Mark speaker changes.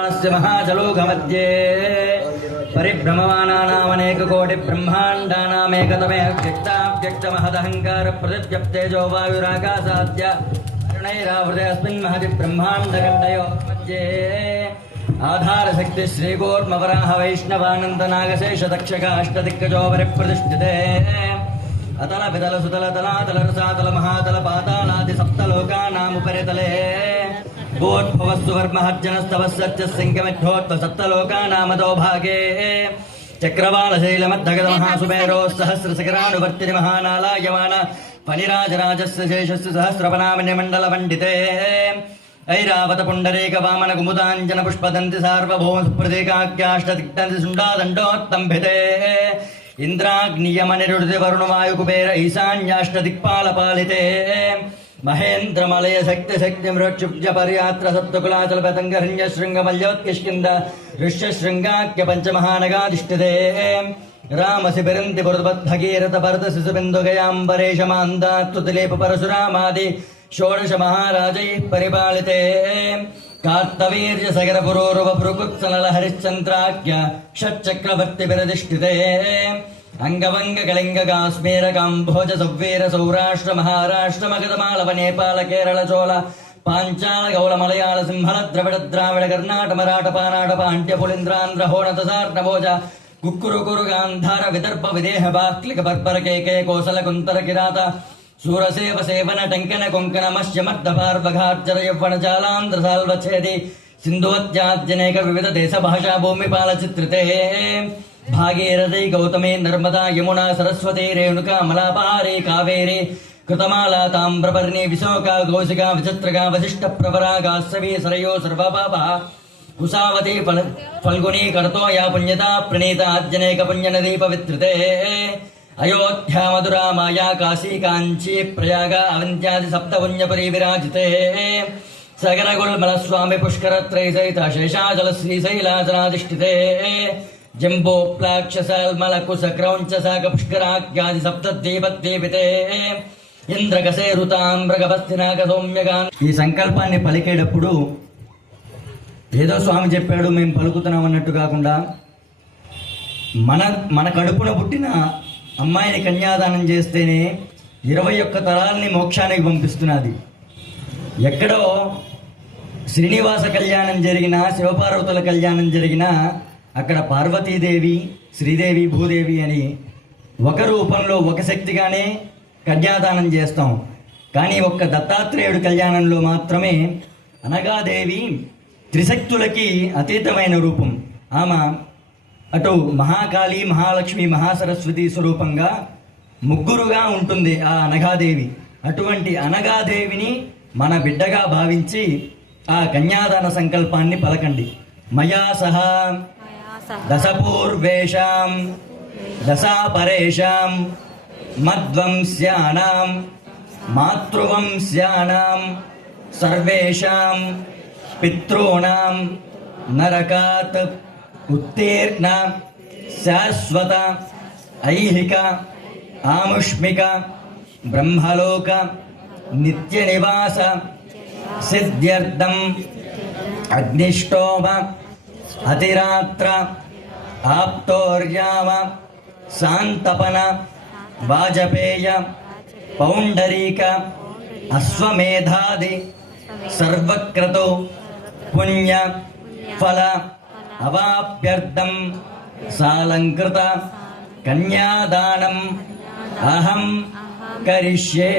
Speaker 1: महाजलोकमध्ये परिभ्रममाणानामनेककोटिब्रह्माण्डानामेकतमे अव्यक्ताव्यक्तमहदहङ्कारप्रतिव्यप्तेजो वायुराकाशाद्य करुणैरावृते अस्मिन् महति ब्रह्माण्डखण्डयो मध्ये आधारशक्तिः श्रीकोर्मवराह वैष्णवानन्दनागशेषदक्षकाष्टदिग्गजो परिप्रतिष्ठिते अतलपितलसुतलतलातलरसातलमहातलपातालादिसप्तलोकानामुपरितले। वितल सुतल तलातल रसातल महातल पातालादि सप्तलोकानामुपरितले भूद्भुवस्सुवर्महर्जनस्तवः सिंहमिद्धोत्व सप्तलोकानामदो भागे चक्रवालशैलमद्धगतमहासुमेरोः सहस्रशिखरानुवर्तिनि महानालायमान फणिराजराजस्य शेषस्य सहस्रपनामिनिमण्डलमण्डिते ऐरावत पुण्डरीक वामन कुमुदाञ्जन पुष्पदन्ति सार्वभौम सुप्रतीकाख्याष्टदिग्दन्ति सुण्डादण्डोत्तम्भिते इन्द्राग्नियमनिरुदिति वरुणवायुकुबेर ईशान्याष्टदिक्पालपालिते మహేంద్రమలయ శక్తి శక్తి మృక్షుబ్జ పర్యాత్ర సప్తకులాచల పతంగహ్య శృంగమల్యోత్కిష్కింద ఋష్యశృంగాఖ్య పంచమహానగాధిష్ఠితే రామశిబిరంతి పురబద్ధగీరత భరత శిశుబిందుగయాంబరేషమాందాత్తుతిలేపు పరశురామాది షోడశ మహారాజై పరిపాలితే కార్తవీర్య సగర పురోరువ భృకుత్సనల హరిశ్చంద్రాఖ్య షట్చక్రవర్తి ప్రతిష్ఠితే రంగవంగళింగ కాశ్మీర కాంభోజ సవ్వీర సౌరాష్ట్ర మహారాష్ట్ర మగధమాళవ నేపాల కేరళ చోళ పాంచాల గౌల మలయాళ సింహల ద్రవిడ ద్రావిడ కర్ణాట మరాఠ పానాట పాండ్య పులింద్రాంధ్ర హోణ దశార్ణభోజ గుక్కురు కురు గాంధార విదర్భ విదేహ బాక్లిక బర్బర కేకే కోసల కుంతర కిరాత సూరసేవ సేవన టంకన కొంకణ మశ్యమర్ద పార్వఘార్జర యవ్వన జాలాంధ్ర సాల్వఛేది సింధువత్యాజనేక వివిధ దేశ భాషా భూమి పాల చిత్రితే భాగీరథి గౌతమే నర్మదా యమున సరస్వతే రేణుక మలాపారే కావేరే కృతమాలా తామ్రపర్ణి విశోక కౌశిక విచిత్రగా వశిష్ట ప్రవరా ప్రవరాగాశ్రవి సరయో సర్వపాప కుసావతి ఫల ఫల్గుని కర్తో యా పుణ్యత ప్రణీత ఆద్యనేక పుణ్యనదీ పవిత్రతే అయోధ్యా మధురా మాయా కాశీ కాంచీ ప్రయాగ అవంత్యాది సప్త పుణ్యపరి విరాజితే సగరగుల్మల స్వామి పుష్కర త్రైసైత శేషాచల శ్రీశైలాచలాధిష్ఠితే జంబోప్లాక్షసల్మల కుశ క్రౌంచ శాఖ పుష్కరాఖ్యాది సౌమ్యగా ఈ సంకల్పాన్ని పలికేటప్పుడు ఏదో స్వామి చెప్పాడు మేము పలుకుతున్నాం అన్నట్టు కాకుండా మన మన కడుపున పుట్టిన అమ్మాయిని కన్యాదానం చేస్తేనే ఇరవై ఒక్క తరాలని మోక్షానికి పంపిస్తున్నది. ఎక్కడో శ్రీనివాస కళ్యాణం జరిగిన శివపార్వతుల కళ్యాణం జరిగినా అక్కడ పార్వతీదేవి శ్రీదేవి భూదేవి అని ఒక రూపంలో ఒక శక్తిగానే కన్యాదానం చేస్తాం. కానీ ఒక్క దత్తాత్రేయుడు కళ్యాణంలో మాత్రమే అనగాదేవి త్రిశక్తులకి అతీతమైన రూపం. ఆమె అటు మహాకాళి మహాలక్ష్మి మహాసరస్వతి స్వరూపంగా ముగ్గురుగా ఉంటుంది ఆ అనగాదేవి. అటువంటి అనగాదేవిని మన బిడ్డగా భావించి ఆ కన్యాదాన సంకల్పాన్ని పలకండి. మయా సహా దశపూర్వేషాం దశాపరేషాం మద్వంశ్యానాం మాతృవంశ్యానాం సర్వేషాం పితॄణాం నరకాత్ ఉత్తీర్ణ శాశ్వత ఐహిక ఆముష్మిక బ్రహ్మలోక నిత్య నివాస సిద్ధ్యర్థం అగ్నిష్టోమ అతిరాత్ర ఆప్తోర్యావ సాంతపన వాజపేయ పౌండరీక అశ్వమేధాది సర్వక్రతో పుణ్య ఫల అవాప్యర్థం సాలంకృత కన్యాదానం అహం కరిష్యే.